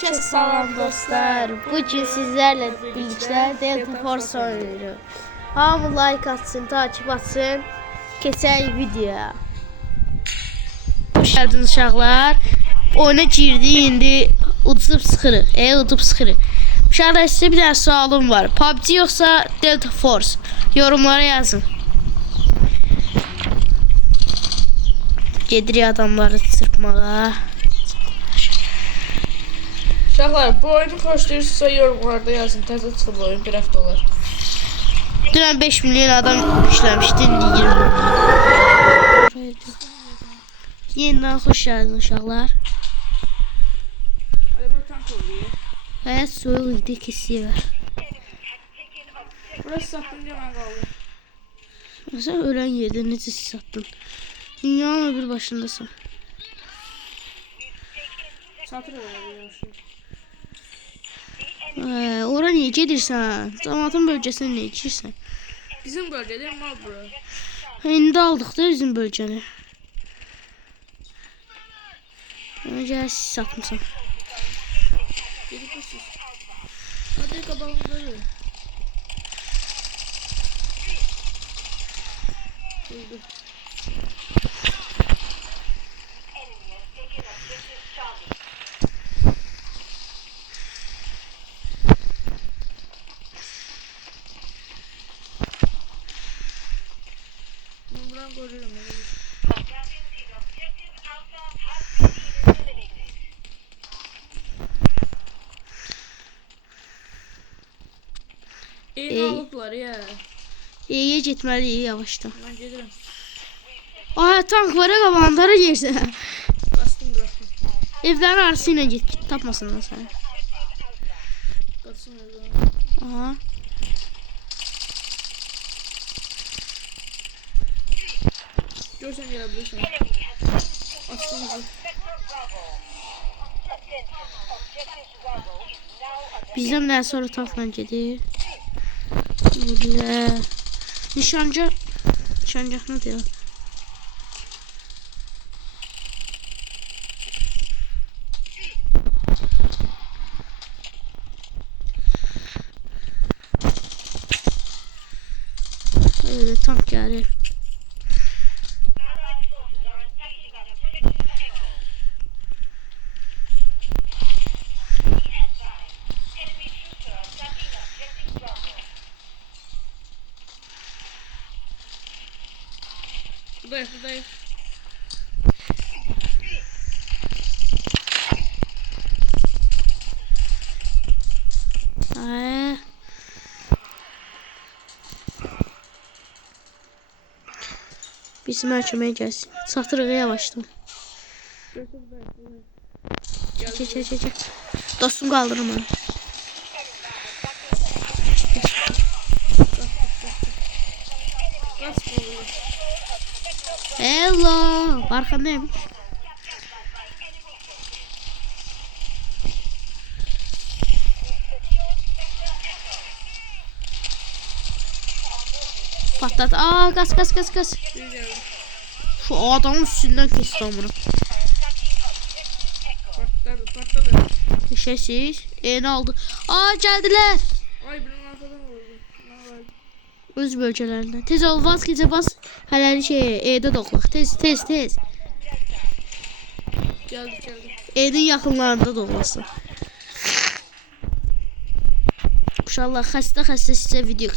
Çok salam dostlar. Bugün sizlerle birlikte Delta Force oynuyoruz. Hamı like atsın, takip atsın. Keçək videoya. Hoş geldiniz uşaqlar. Oyuna girdi, indi uduzub sıxırıq. Uduzub sıxırıq. Uşaqlar, sizə bir dənə sualım var. PUBG yoxsa Delta Force? Yorumlara yazın. Gedirik adamları çırpmağa. Uşaqlar, bu oyunu xoşlayırsınızsa yorumlarda yazın. Təzə çıxıb oyun, bir həftə olar. Dünən 5 milyon adam yükləmişdi, indi 20 milyon. Yenidən xoş gəldiniz uşaqlar. Hadi bu tank oluyor. Həyat soyuq idi, kesiyor. Burası satdım diye mən qaldım. Sən ölən yerdə necə satdın? Dünyanın öbür başındasın. Satır öyle. Ora niyə gedirsən? Cəmaatın bölgəsinə niyə girsən? Bizim bölgede mal bura. İndi aldıq da bizim bölgəni. Gəl siz satmısan. Gelip basız. Hadi kabalımları. Oldu. Buradan koruyorum. İyi alıplar ya. İyiyə getməliyik yavaşdan. Ben gelirim. Ay, tank var ya, qabağında yersən. Bastım bıraktım. Evlərin arası ilə get, tapmasınlar səni. Katsın öyle. Aha. Görsen gelebilirsin. Açtım bizi. Bizdən nə sonra tankla gedir. Burada nişancı nə deyir? Öyle tank gəlir. Buradayız. Ay. Bizim ölçməyə gəlsin. Satırıq yavaşdan. Çək. Dostum qaldırım onu. Hello. Arxandayım. Patlat. Aa, gaz. Şu adamın üstünden kesti onu. Patladı. Düşəsiz. Eyni aldı. Aa, gəldiler. Ay benim arkadan vurdu. Öz bölgələrindən. Tez ol, vaz keçə bas. Hələlik E'də doğulaq. Tez. Geldi. E'nin yaxınlarında doğulasın. İnşallah xəstə sizə video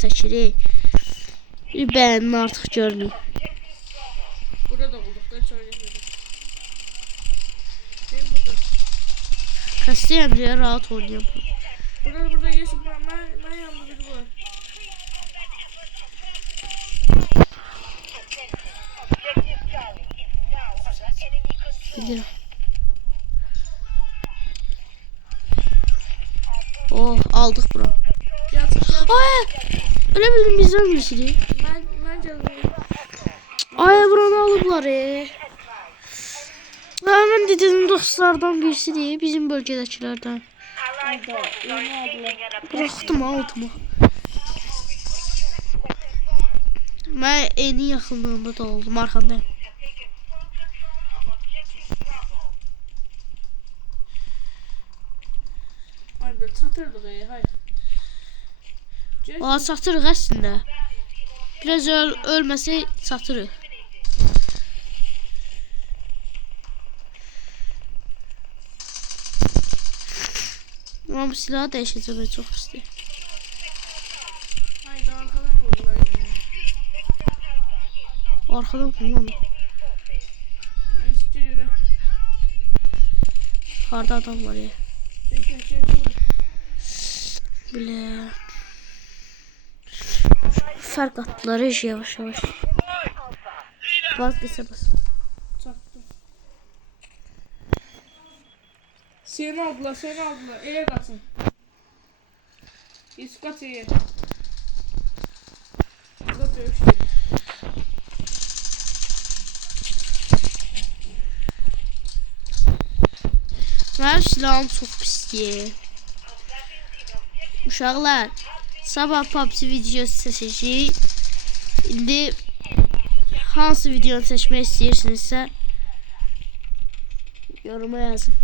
çəkirik. Bir bəyənin artıq görünür. Burada da bulduk. Ben çay getirdim. Burada. Xəstəyəm deyə rahat oynayam. Burada yeşil. Ben yanımda biri var. Bilirəm. Oh, aldıq bura. Gel. Ay! Ölə bildim biz ölmüşük. Ben geldim. Ay, buranı alıblar. Hemen dedim dostlardan birisidir, bizim bölgədəkilərdən. Bıraxdım altıma. Mən en yaxınlığında da oldum, arxandayım. öldür. Çatırdık hayır. Aa, satırıq əslində. Biraz ölməsə satırıq. Ama bu silahı dəyişəcəm, çox pisdir. Haydi arkadan vurdular yine. Arxadan vurmam. Eski yürü. Harda adam var ya. Çek. Bilə. Fərq atdılar yavaş yavaş. Vazgeçə bas. Çaktım. Seni aldılar. E'ye kaçın. Yusuf kaç E'ye. Burada dövüştük. Mənim silahım çox pisdir. Uşaqlar, sabah PUBG videosu seçəcəyik. İndi hansı videonu seçmək istəyirsinizsə yoruma yazın.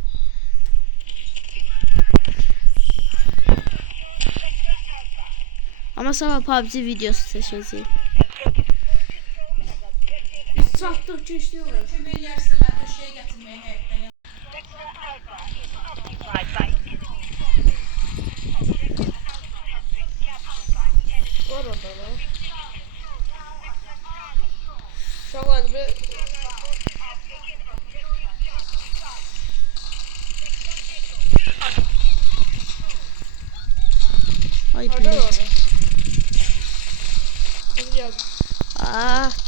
Ama sabah PUBG videosu seçəcəyik. Biz çattık keçdiyorlar. Kömək elərsələr döşəyə gətirməyə həyətdə. Var orada da. Uşaqlar bir... Ay Harada var bilet. orada? Biz geldik.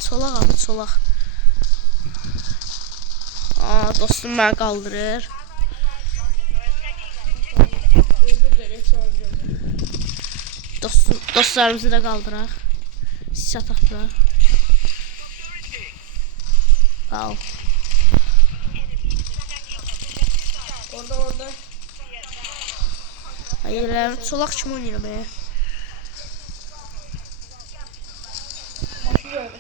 Çolaq abi çolaq. Dostum məni qaldırır. Hızlı bir geç alacağız. Dostlarımızı da qaldıraq. Sis ataq bura. Al. Orada. Hayır, çolaq kim oynayır be? Nasıl böyle?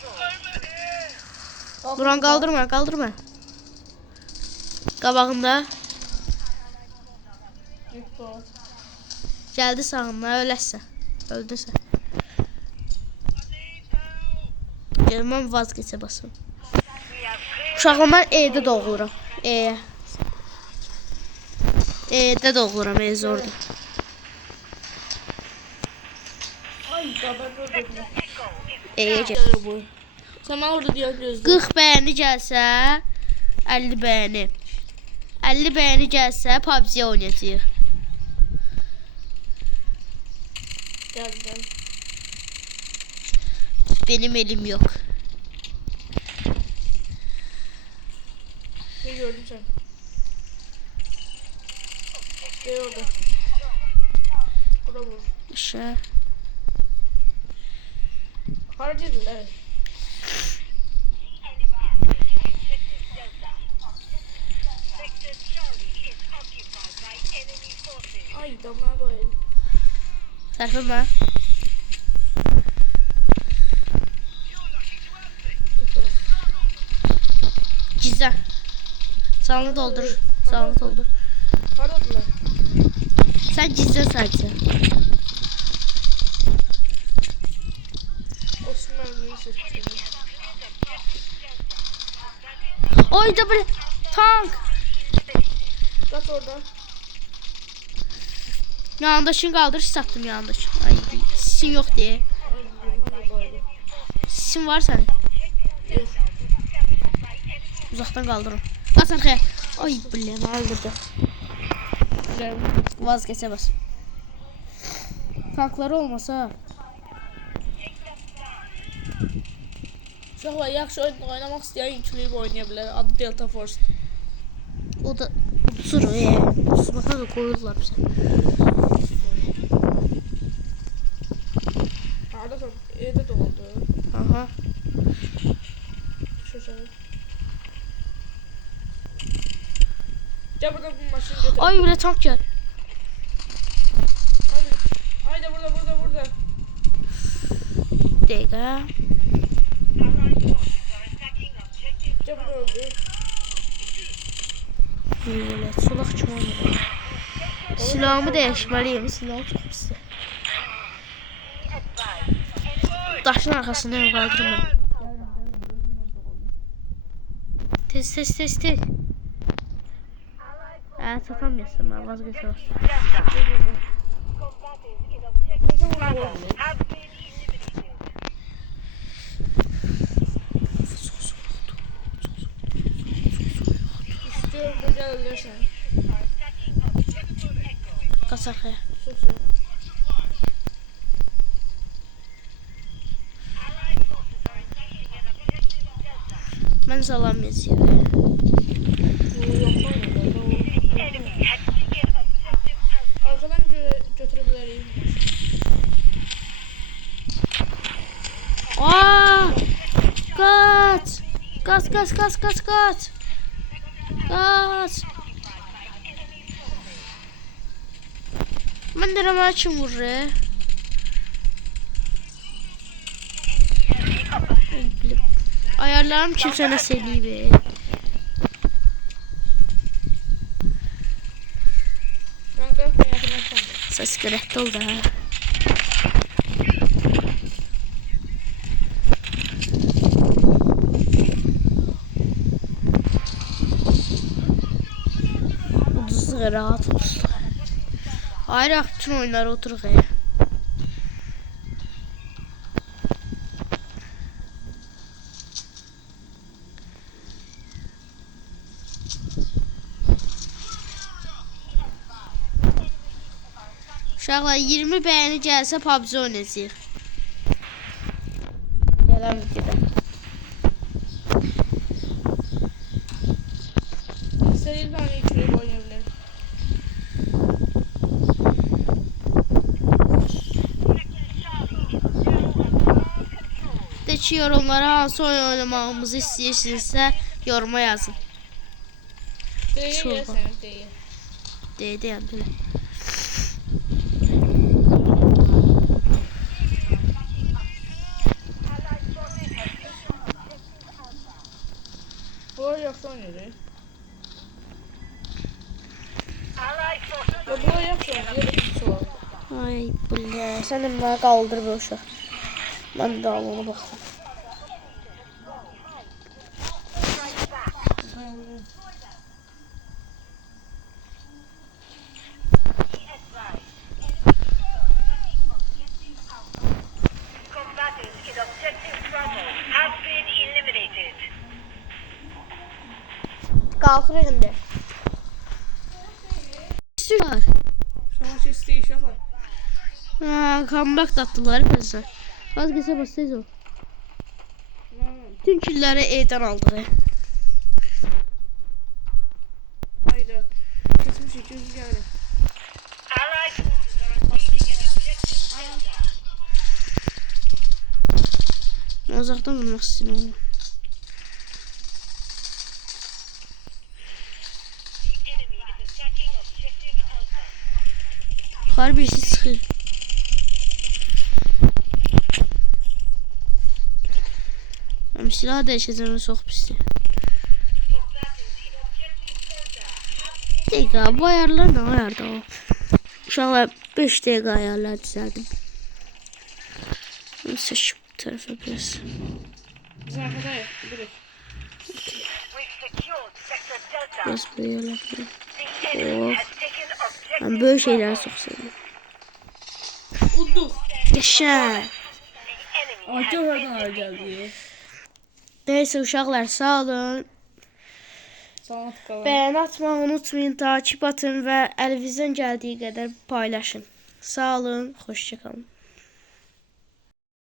Duran qaldırma. Qabağında. Gitti o. Gəldi sağına, öləsə. Öldüsə. Gəlməm vazgeçə basım. Uşaqlar mən E'də doğuluram. E'də doğuluram, zordur. Ay da ben öldüm. E'yə gəl. Gel bu. Sen bana orada diye gözle. 40 bəyəni gəlsə, 50 bəyəni. 50 bəyəni gəlsə, PUBG oynayacağıq. Gel. Benim elim yok. Ne gördün sen? Gel orada. Orada vur. Aşağı. Harcadılar. Ay damla bayıldı. Tərəfimə. Gizlə. Sağını doldur. Haradadılar. Sən gizlə sadəcə. Osman neyi seçti? Oy da böyle tank. Kaç orada. Yandaşını qaldır, sattım yandaşını. Ay, sisin yok diye. Ay bilmem ne bayıldı. Sisin var sənin. Yok. Uzaqdan qaldırın. Qaç arxaya. Ay, biləm, öldürdü. Vazgeçə bas. Tankları olmasa. Uşaqlar yaxşı oyun oynamaq istəyən yükləyib oynaya bilər. Adı Delta Force. O da uçur. Sınıfa da koyurlar bize. Haradasan? Evdə də oldu. Aha. Şaşağı. Gel burada bu maşını götür. Ay, bile tank gel. Hadi. Haydi burada. Dəqiqə. Gel burada öldü. Böyle solaq kim oynayır? silahımı dəyişməliyim. Silah çox pisdir. Daşın arxasından qaldırma. Tez. Satamıyorsun ben vazgeçiyorum. İstiyorum burada ölürsen. Kaç arkaya. Sus. Ben salam yazıyorum. Arkadan götürebilirim. Aa! Kaç! Kaç! Ben de hemen açım vurur. Ayarlarım kimsene seliği be. Ben kalkmaya yakınlaşmam. Ses gerekli oldu ha. Uduzluğa rahat olsun. Hayır bütün oyunlara oturuq ya. Uşaqlar 20 bəyəni gəlsə PUBG oynayacağıq. Gələn videoda. İstediğin tane ikili oynayabilirim. De ki yorumlara hansı oyun oynamağımızı istəyirsinizsə yoruma yazın. Değil Sorma. ya sen değil. Deyəcəm belə. Bu oyun yaxşı oynayır. Ya bu oyun yaxşı oynayır. Ay bilə, sən də mənə qaldır bu uşaq. Mən də alana baxım. Combatants in objective Bravo have been eliminated. Qalxırıq indi. Süper. Savaş isteği şaka. Ha, comeback da attılar bizə. Vazgeçə basacağız o. Bütün killəri E'dən aldıq. Hayda. Kesmiş 200 geldi. Allied forces are engaging in objective Delta. Uzaqdan vurmaq istəyirəm. The enemy is attacking objective Alpha. Yuxarı birisi çıxır. Mən silah dəyişəcəm, çox pisdir. Combatants in objective Delta have been Dəqiqə, bu ayarlar nə ayarda o? Uşaqlar 5 dəqiqə ayarlar düzəldim. Bunu seçib bu tərəfə biraz. Biz arkadayız. Direkt. We've secured sector Delta. Biraz böyle ayarlar. The enemy has taken objective Mən böyle şeyləri çox sevirəm. Udduk. Qəşəng. The enemy Ay gör oradan ara geldi. Neyse uşaqlar, sağ olun. Salamat qalın. Bəyəni atmağı unutmayın, takip atın və əlinizdən gəldiyi qədər paylaşın. Sağ olun, xoşça qalın.